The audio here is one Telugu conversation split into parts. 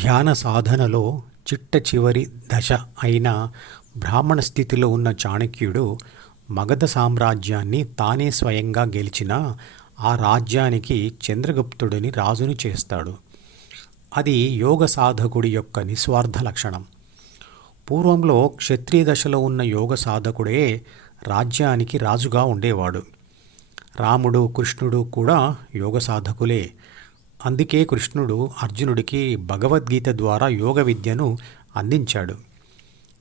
ధ్యాన సాధనలో చిట్ట చివరి దశ అయిన బ్రాహ్మణ స్థితిలో ఉన్న చాణక్యుడు మగధ సామ్రాజ్యాన్ని తానే స్వయంగా గెలిచిన ఆ రాజ్యానికి చంద్రగుప్తుడిని రాజును చేస్తాడు. అది యోగ సాధకుడి యొక్క నిస్వార్థ లక్షణం. పూర్వంలో క్షత్రియ దశలో ఉన్న యోగ సాధకుడే రాజ్యానికి రాజుగా ఉండేవాడు. రాముడు, కృష్ణుడు కూడా యోగ సాధకులే. అందుకే కృష్ణుడు అర్జునుడికి భగవద్గీత ద్వారా యోగ విద్యను అందించాడు.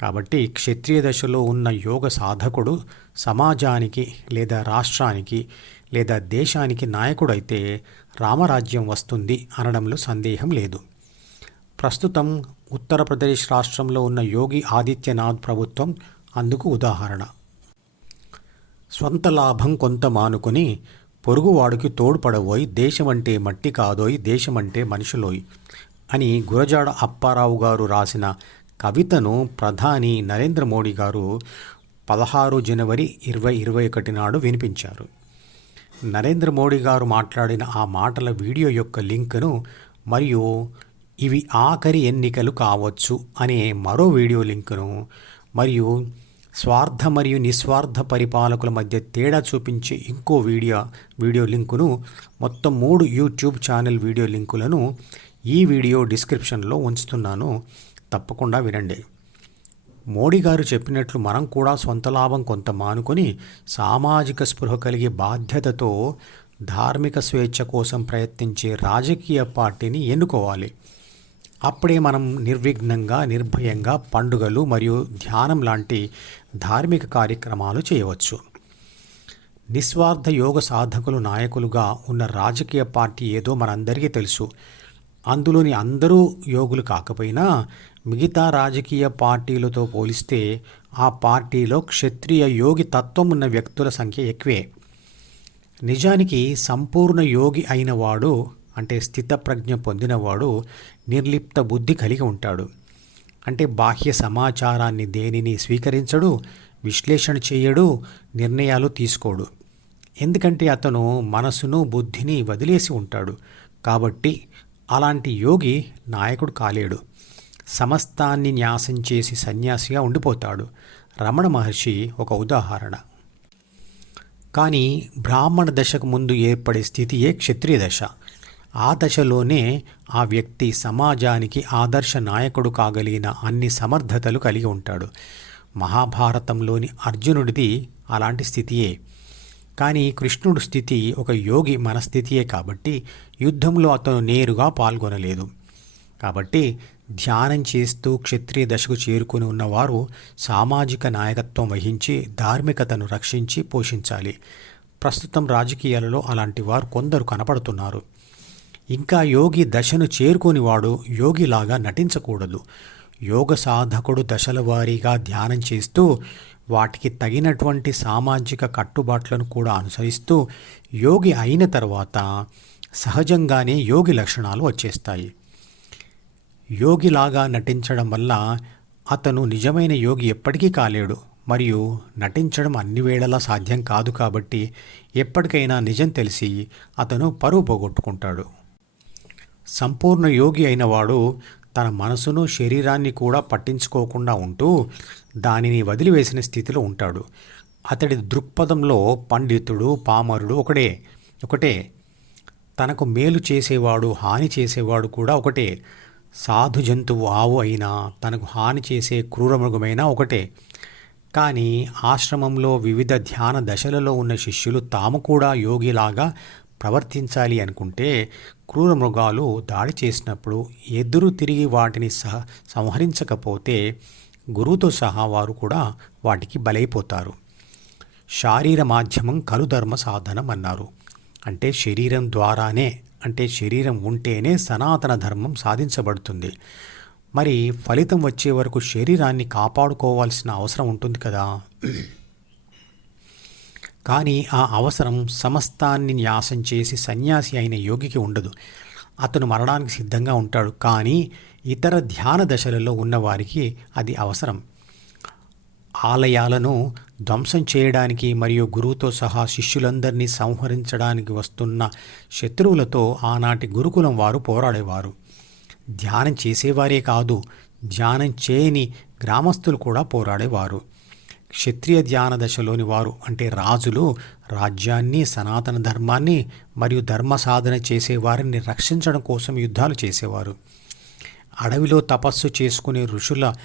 కాబట్టి క్షత్రియ దశలో ఉన్న యోగ సాధకుడు సమాజానికి లేదా రాష్ట్రానికి లేదా దేశానికి నాయకుడైతే రామరాజ్యం వస్తుంది అనడంలో సందేహం లేదు. ప్రస్తుతం ఉత్తరప్రదేశ్ రాష్ట్రంలో ఉన్న యోగి ఆదిత్యనాథ్ ప్రభుత్వం అందుకు ఉదాహరణ. స్వంత లాభం కొంత మానుకొని పొరుగువాడికి తోడ్పడబోయి దేశమంటే మట్టి కాదోయ్ దేశమంటే మనుషులోయ్ అని గురజాడ అప్పారావు గారు రాసిన కవితను ప్రధాని నరేంద్ర మోడీ గారు 16 జనవరి 2021 నాడు వినిపించారు. నరేంద్ర మోడీ గారు మాట్లాడిన ఆ మాటల వీడియో యొక్క లింక్ను మరియు ఇవి ఆఖరి ఎన్నికలు కావచ్చు అనే మరో వీడియో లింకును మరియు స్వార్థ మరియు నిస్వార్థ పరిపాలకుల మధ్య తేడా చూపించే ఇంకో వీడియో లింకును మొత్తం 3 యూట్యూబ్ ఛానల్ వీడియో లింకులను ఈ వీడియో డిస్క్రిప్షన్లో ఉంచుతున్నాను. తప్పకుండా వినండి. మోడీ గారు చెప్పినట్లు మనం కూడా సొంత లాభం కొంత మానుకొని సామాజిక స్పృహ కలిగి బాధ్యతతో ధార్మిక స్వేచ్ఛ కోసం ప్రయత్నించే రాజకీయ పార్టీని ఎన్నుకోవాలి. అప్పుడే మనం నిర్విఘ్నంగా నిర్భయంగా పండుగలు మరియు ధ్యానం లాంటి ధార్మిక కార్యక్రమాలు చేయవచ్చు. నిస్వార్థ యోగ సాధకులు నాయకులుగా ఉన్న రాజకీయ పార్టీ ఏదో మనందరికీ తెలుసు. అందులోని అందరూ యోగులు కాకపోయినా మిగతా రాజకీయ పార్టీలతో పోలిస్తే ఆ పార్టీలో క్షత్రియ యోగి తత్వం ఉన్న వ్యక్తుల సంఖ్య ఎక్కువే. నిజానికి సంపూర్ణ యోగి అయినవాడు అంటే స్థితప్రజ్ఞ పొందినవాడు నిర్లిప్త బుద్ధి కలిగి ఉంటాడు. అంటే బాహ్య సమాచారాన్ని దేనిని స్వీకరించడు, విశ్లేషణ చేయడు, నిర్ణయాలు తీసుకోడు. ఎందుకంటే అతను మనసును బుద్ధిని వదిలేసి ఉంటాడు. కాబట్టి అలాంటి యోగి నాయకుడు కాలేడు. సమస్తాన్ని న్యాసం చేసి సన్యాసిగా ఉండిపోతాడు. రమణ మహర్షి ఒక ఉదాహరణ. కానీ బ్రాహ్మణ దశకు ముందు ఏర్పడే స్థితియే క్షత్రియ దశ. ఆ దశలోనే ఆ వ్యక్తి సమాజానికి ఆదర్శ నాయకుడు కాగలిగిన అన్ని సమర్థతలు కలిగి ఉంటాడు. మహాభారతంలోని అర్జునుడిది అలాంటి స్థితియే. కానీ కృష్ణుడి స్థితి ఒక యోగి మనస్థితియే కాబట్టి యుద్ధంలో అతను నేరుగా పాల్గొనలేదు. కాబట్టి ధ్యానం చేస్తూ క్షత్రియ దశకు చేరుకుని ఉన్నవారు సామాజిక నాయకత్వం వహించి ధార్మికతను రక్షించి పోషించాలి. ప్రస్తుతం రాజకీయాలలో అలాంటి వారు కొందరు కనపడుతున్నారు. ఇంకా యోగి దశను చేరుకుని వాడు యోగిలాగా నటించకూడదు. యోగ సాధకుడు దశల వారీగా ధ్యానం చేస్తూ వాటికి తగినటువంటి సామాజిక కట్టుబాట్లను కూడా అనుసరిస్తూ యోగి అయిన తర్వాత సహజంగానే యోగి లక్షణాలు వచ్చేస్తాయి. యోగిలాగా నటించడం వల్ల అతను నిజమైన యోగి ఎప్పటికీ కాలేడు. మరియు నటించడం అన్ని వేళలా సాధ్యం కాదు. కాబట్టి ఎప్పటికైనా నిజం తెలిసి అతను పరువు పోగొట్టుకుంటాడు. సంపూర్ణ యోగి అయినవాడు తన మనసును శరీరాన్ని కూడా పట్టించుకోకుండా ఉంటూ దానిని వదిలివేసిన స్థితిలో ఉంటాడు. అతడి దృక్పథంలో పండితుడు పామరుడు ఒకటే. తనకు మేలు చేసేవాడు హాని చేసేవాడు కూడా ఒకటే. సాధు జంతువు ఆవు అయినా తనకు హాని చేసే క్రూరమృగమైనా ఒకటే. కానీ ఆశ్రమంలో వివిధ ధ్యాన దశలలో ఉన్న శిష్యులు తాము కూడా యోగిలాగా ప్రవర్తించాలి అనుకుంటే క్రూర మృగాలు దాడి చేసినప్పుడు ఎదురు తిరిగి వాటిని సంహరించకపోతే గురువుతో సహా వారు కూడా వాటికి బలైపోతారు. శారీర మాధ్యమం కలుధర్మ సాధనం అన్నారు. అంటే శరీరం ద్వారానే అంటే శరీరం ఉంటేనే సనాతన ధర్మం సాధించబడుతుంది. మరి ఫలితం వచ్చే వరకు శరీరాన్ని కాపాడుకోవాల్సిన అవసరం ఉంటుంది కదా. కానీ ఆ అవసరం సమస్తాన్ని న్యాసం చేసి సన్యాసి అయిన యోగికి ఉండదు. అతను మరణానికి సిద్ధంగా ఉంటాడు. కానీ ఇతర ధ్యాన దశలలో ఉన్నవారికి అది అవసరం. ఆలయాలను ధ్వంసం చేయడానికి మరియు గురువుతో సహా శిష్యులందరినీ సంహరించడానికి వస్తున్న శత్రువులతో ఆనాటి గురుకులం వారు పోరాడేవారు. ధ్యానం చేసేవారే కాదు, ధ్యానం చేయని గ్రామస్తులు కూడా పోరాడేవారు. క్షత్రియ ధ్యాన దశలోని వారు అంటే రాజులు రాజ్యాన్ని, సనాతన ధర్మాన్ని మరియు ధర్మ సాధన చేసేవారిని రక్షించడం కోసం యుద్ధాలు చేసేవారు. అడవిలో తపస్సు చేసుకునే ఋషుల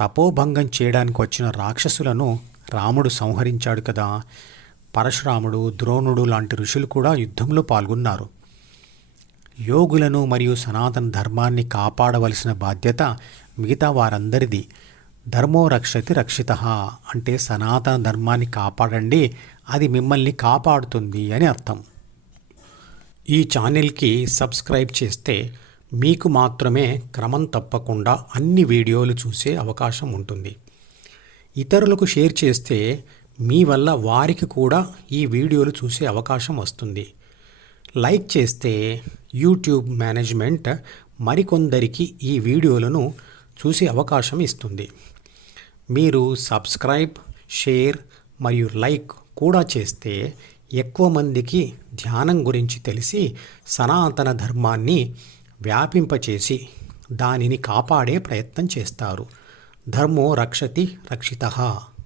తపోభంగం చేయడానికి వచ్చిన రాక్షసులను రాముడు సంహరించాడు కదా. పరశురాముడు, ద్రోణుడు లాంటి ఋషులు కూడా యుద్ధంలో పాల్గొన్నారు. యోగులను మరియు సనాతన ధర్మాన్ని కాపాడవలసిన బాధ్యత మిగతా వారందరిది. ధర్మో రక్షతి రక్షితః అంటే సనాతన ధర్మాన్ని కాపాడండి, అది మిమ్మల్ని కాపాడుతుంది అని అర్థం. ఈ ఛానల్కి సబ్స్క్రైబ్ చేస్తే మీకు మాత్రమే క్రమం తప్పకుండా అన్ని వీడియోలు చూసే అవకాశం ఉంటుంది. ఇతరులకు షేర్ చేస్తే మీ వల్ల వారికి కూడా ఈ వీడియోలు చూసే అవకాశం వస్తుంది. లైక్ చేస్తే యూట్యూబ్ మేనేజ్మెంట్ మరికొందరికి ఈ వీడియోలను చూసే అవకాశం ఇస్తుంది. మీరు సబ్స్క్రైబ్, షేర్ మరియు లైక్ కూడా చేస్తే ఎక్కువ మందికి ధ్యానం గురించి తెలిసి సనాతన ధర్మాన్ని వ్యాపింపచేసి దానిని కాపాడే ప్రయత్నం చేస్తారు. ధర్మో రక్షతి రక్షితః.